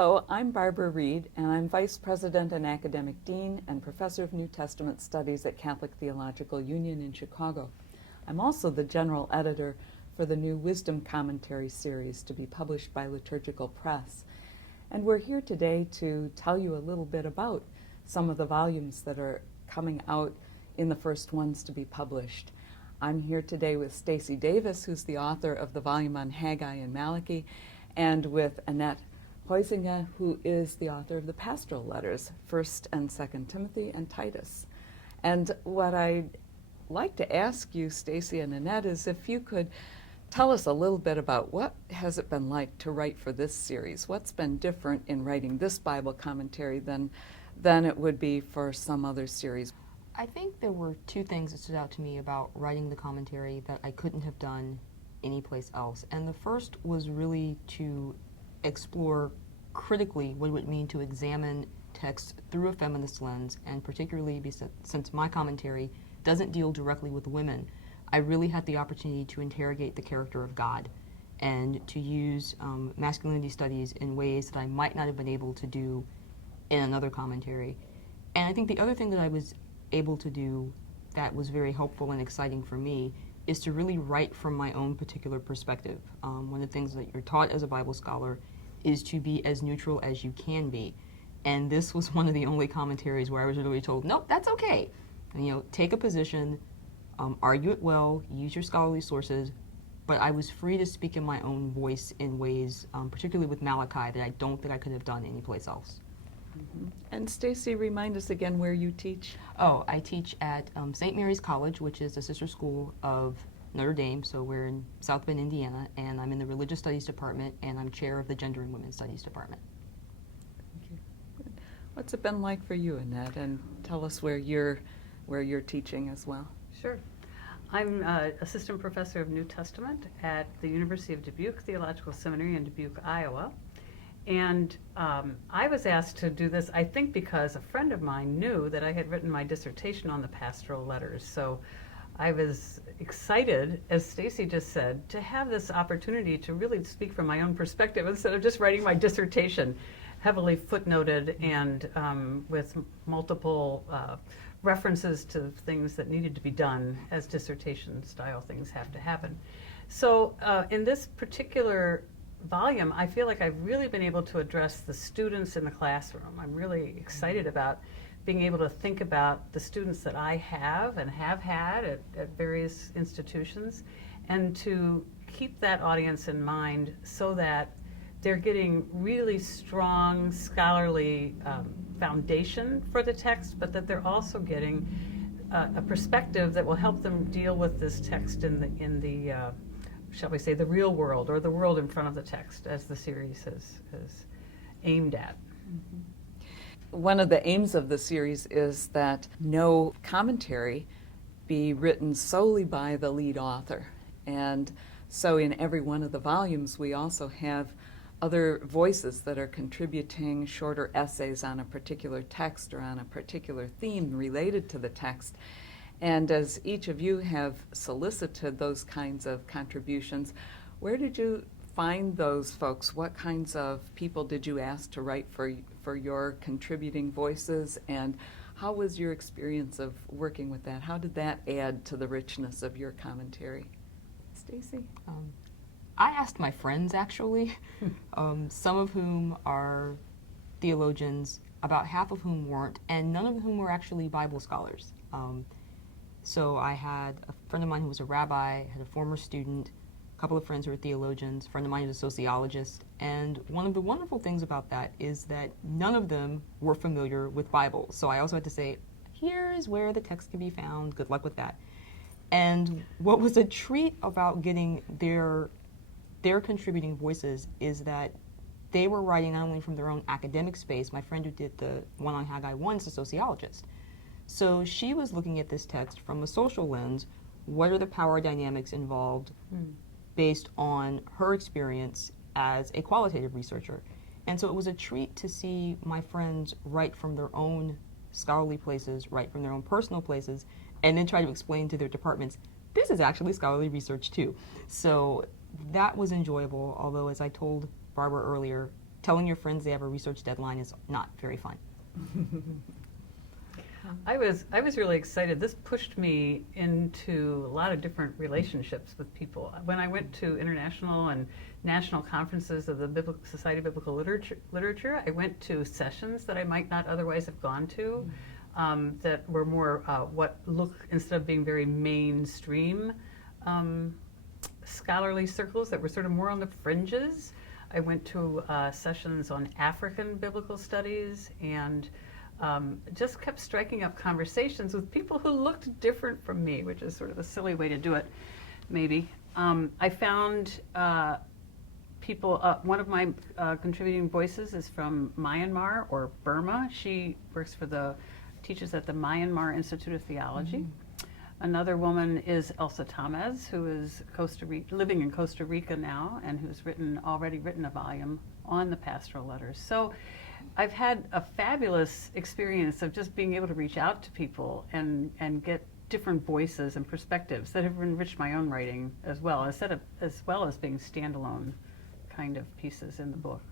Hello, I'm Barbara Reed, and I'm Vice President and Academic Dean and Professor of New Testament Studies at Catholic Theological Union in Chicago. I'm also the General Editor for the new Wisdom Commentary series to be published by Liturgical Press. And we're here today to tell you a little bit about some of the volumes that are coming out in the first ones to be published. I'm here today with Stacy Davis, who's the author of the volume on Haggai and Malachi, and with Annette Huizinga, who is the author of the pastoral letters, 1st and 2nd Timothy and Titus. And what I'd like to ask you, Stacy and Annette, is if you could tell us a little bit about what has it been like to write for this series? What's been different in writing this Bible commentary than it would be for some other series? I think there were two things that stood out to me about writing the commentary that I couldn't have done anyplace else. And the first was really to explore critically what it would mean to examine text through a feminist lens, and particularly since my commentary doesn't deal directly with women, I really had the opportunity to interrogate the character of God and to use masculinity studies in ways that I might not have been able to do in another commentary. And I think the other thing that I was able to do that was very helpful and exciting for me is to really write from my own particular perspective. One of the things that you're taught as a Bible scholar is to be as neutral as you can be. And this was one of the only commentaries where I was really told, nope, that's okay. And, take a position, argue it well, use your scholarly sources, but I was free to speak in my own voice in ways, particularly with Malachi, that I don't think I could have done anyplace else. Mm-hmm. And Stacy, remind us again where you teach. Oh, I teach at St. Mary's College, which is the sister school of Notre Dame, so we're in South Bend, Indiana, and I'm in the Religious Studies Department, and I'm chair of the Gender and Women's Studies Department. Thank you. Good. What's it been like for you, Annette? And tell us where you're teaching as well. Sure. I'm assistant professor of New Testament at the University of Dubuque Theological Seminary in Dubuque, Iowa. And I was asked to do this, I think, because a friend of mine knew that I had written my dissertation on the pastoral letters. So I was excited, as Stacy just said, to have this opportunity to really speak from my own perspective instead of just writing my dissertation, heavily footnoted and with multiple references to things that needed to be done as dissertation style things have to happen. So in this particular volume, I feel like I've really been able to address the students in the classroom. I'm really excited about being able to think about the students that I have and have had at various institutions, and to keep that audience in mind so that they're getting really strong scholarly foundation for the text, but that they're also getting a perspective that will help them deal with this text in the shall we say, the real world, or the world in front of the text, as the series has aimed at. Mm-hmm. One of the aims of the series is that no commentary be written solely by the lead author. And so in every one of the volumes, we also have other voices that are contributing shorter essays on a particular text or on a particular theme related to the text. And as each of you have solicited those kinds of contributions, where did you find those folks? What kinds of people did you ask to write for your contributing voices? And how was your experience of working with that? How did that add to the richness of your commentary? Stacy? I asked my friends, actually, some of whom are theologians, about half of whom weren't, and none of whom were actually Bible scholars. So I had a friend of mine who was a rabbi, had a former student, a couple of friends who were theologians, a friend of mine who's a sociologist, and one of the wonderful things about that is that none of them were familiar with Bible. So I also had to say, here's where the text can be found, good luck with that. And what was a treat about getting their contributing voices is that they were writing not only from their own academic space. My friend who did the one on Haggai 1 is a sociologist. So she was looking at this text from a social lens. What are the power dynamics involved based on her experience as a qualitative researcher? And so it was a treat to see my friends write from their own scholarly places, write from their own personal places, and then try to explain to their departments, this is actually scholarly research too. So that was enjoyable, although as I told Barbara earlier, telling your friends they have a research deadline is not very fun. I was really excited. This pushed me into a lot of different relationships with people. When I went to international and national conferences of the Society of Biblical Literature, I went to sessions that I might not otherwise have gone to, that were more instead of being very mainstream scholarly circles that were sort of more on the fringes. I went to sessions on African biblical studies and just kept striking up conversations with people who looked different from me, which is sort of a silly way to do it, maybe. I found people, one of my contributing voices is from Myanmar or Burma. She teaches at the Myanmar Institute of Theology. Another woman is Elsa Tamez, who is living in Costa Rica now and who's already written a volume on the pastoral letters. So I've had a fabulous experience of just being able to reach out to people and get different voices and perspectives that have enriched my own writing as well as being standalone kind of pieces in the book.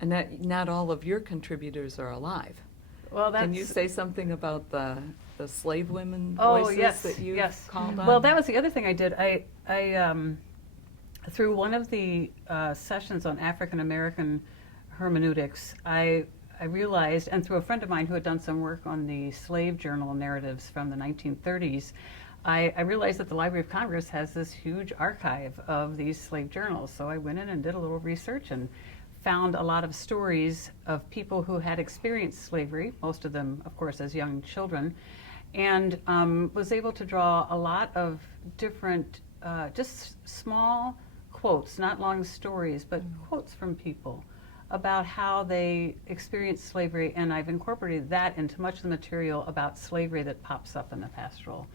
And that not all of your contributors are alive. Well, Can you say something about the slave women Oh, voices yes, that you yes. called on? Well, that was the other thing I did. I through one of the sessions on African American hermeneutics, I realized, and through a friend of mine who had done some work on the slave journal narratives from the 1930s, I realized that the Library of Congress has this huge archive of these slave journals. So I went in and did a little research and found a lot of stories of people who had experienced slavery, most of them, of course, as young children, and was able to draw a lot of different, just small quotes, not long stories, but quotes from people about how they experienced slavery, and I've incorporated that into much of the material about slavery that pops up in the pastoral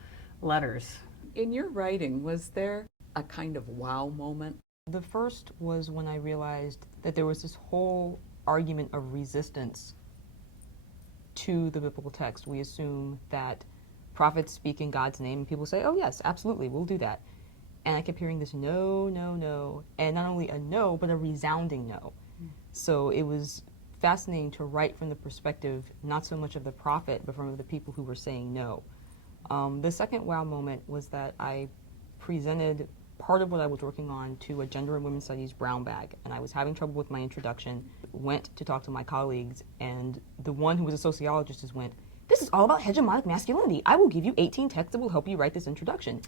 letters. In your writing, was there a kind of wow moment? The first was when I realized that there was this whole argument of resistance to the biblical text. We assume that prophets speak in God's name, and people say, oh yes, absolutely, we'll do that. And I kept hearing this no, no, no, and not only a no, but a resounding no. So it was fascinating to write from the perspective, not so much of the prophet, but from the people who were saying no. The second wow moment was that I presented part of what I was working on to a gender and women's studies brown bag, and I was having trouble with my introduction, went to talk to my colleagues, and the one who was a sociologist just went, this is all about hegemonic masculinity. I will give you 18 texts that will help you write this introduction,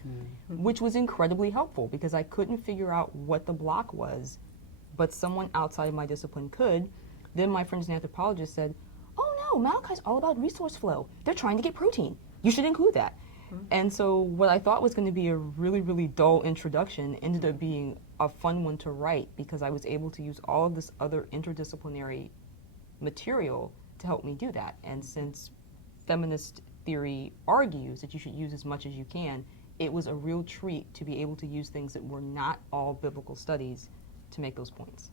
which was incredibly helpful because I couldn't figure out what the block was, but someone outside of my discipline could. Then my friends and anthropologists said, oh no, Malachi's all about resource flow. They're trying to get protein. You should include that. And so what I thought was going to be a really, really dull introduction ended up being a fun one to write because I was able to use all of this other interdisciplinary material to help me do that. And since feminist theory argues that you should use as much as you can, it was a real treat to be able to use things that were not all biblical studies to make those points.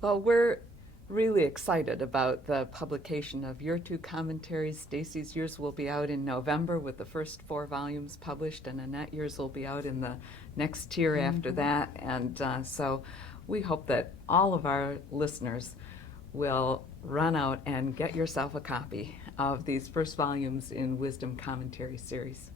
Well, we're really excited about the publication of your two commentaries. Stacy's yours will be out in November with the first 4 volumes published, and Annette, yours will be out in the next tier after that. And so we hope that all of our listeners will run out and get yourself a copy of these first volumes in Wisdom Commentary series.